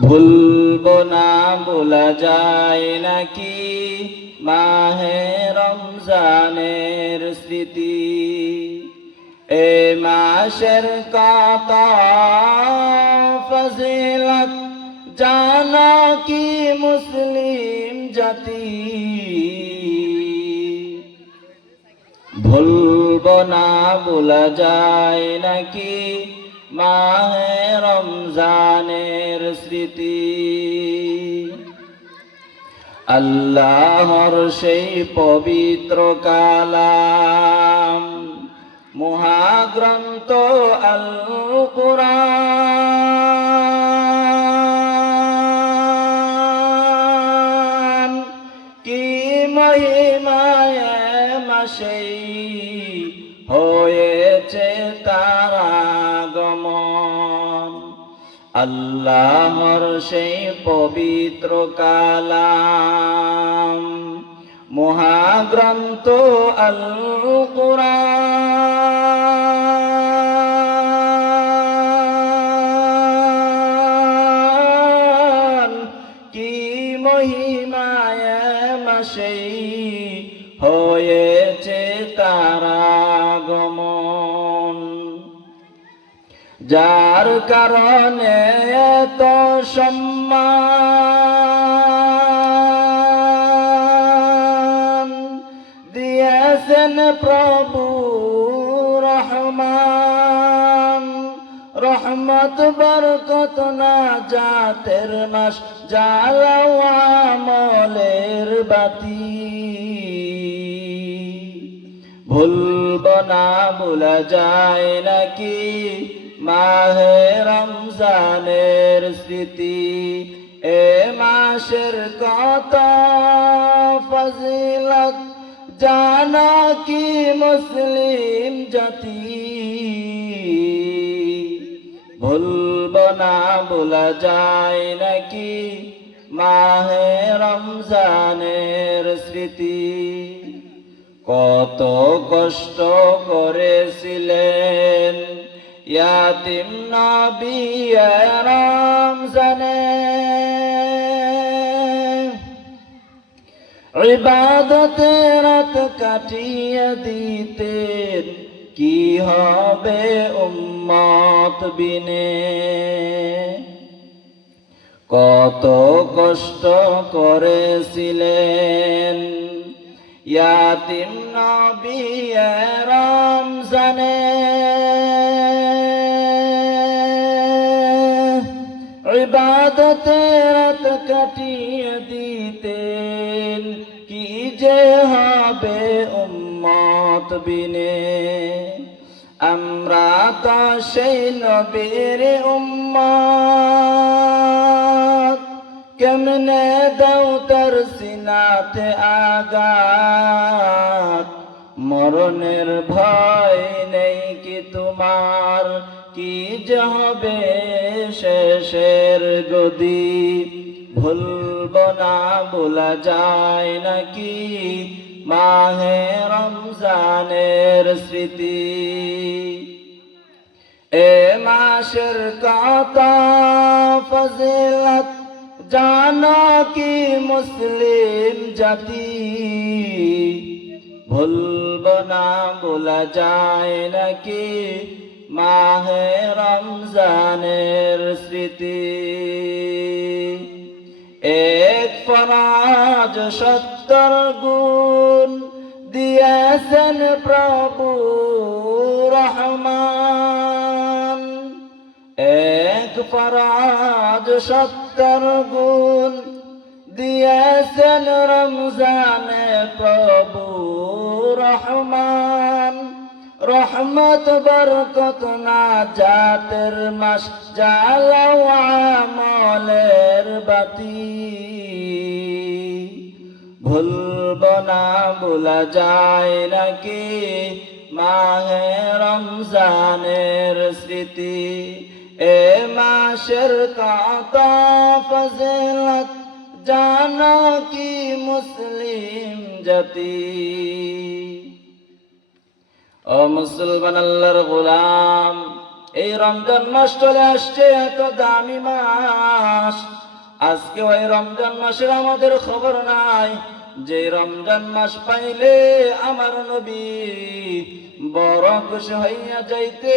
ভুলবো না ভোলা যায় নাকি মাহে রমজানের স্মৃতি। এ মাসের কত ফজিলত জানো কি মুসলিম জাতি। ভুলবো না ভোলা যায় নাকি মাহে রমজানের স্মৃতি। আল্লাহর সেই পবিত্র কালাম মহাগ্রন্থ আল কুরআন কি মহিমায় মাসেই হয়েছে তার আগমন। আল্লাহর সেই পবিত্র কালাম মহাগ্রন্থ আল কুরআন কি মহিমায় মাসেই হয়েছে তার আগমন। যার কারণে এত সম্মান দিয়েছেন প্রভু রহমান। রহমত বরকত না জাতের মাস জ্বালাও আমলের বাতি। ভুলবো না ভোলা যায় নাকি মাহে রমজানের স্মৃতি। এ মাসের কত ফজিলত জানো কি মুসলিম জাতি। ভুলবো না ভোলা যায় নাকি মাহে রমজানের স্মৃতি। কত কষ্ট করেছিলেন ইয়াতিম নবী রমজানে। ইবাদতে রাত কাটিয়ে দিতেন কি হবে উম্মত বিনে। কত কষ্ট করেছিলেন ইয়াতিম নবী রমজানে। ইবাদতে রাত কাটিয়ে দিতেন কি যে হবে উম্মত বিনে। আমরা তো সেই নবীর উম্মত কেমনে দাও তার সিনাতে আঘাত। মরণের ভয় নেই কি তোমার কি যে হবে শেষের গদি। ভুলবো না ভোলা যায় নাকি মাহে রমজানের স্মৃতি। এ মাসের কত ফজিলত জানো কি মুসলিম জাতি। ভুলবো না ভোলা যায় নাকি মাহে রমজানের স্মৃতি। এক ফরজ 70 গুণ দিয়েছেন প্রভু রহমান। এক ফরজ 70 গুণ দিয়েছেন রমজানে প্রভু রহমান। রহমত বরকত না জাতের মাস জ্বালাও আমলের বাতি। ভুলবো না ভোলা যায় নাকি মাহে রমজানের স্মৃতি। এ মাসের কত ফজিলত জানো কি মুসলিম জাতি। ও মুসলমান আল্লাহর গোলাম, এই রমজান মাস চলে আসছে, এত দামি মাস। আজকে ওই রমজান মাসের আমাদের খবর নাই, যে রমজান মাস পাইলে আমার নবী বড় খুশি হইয়া যাইতে।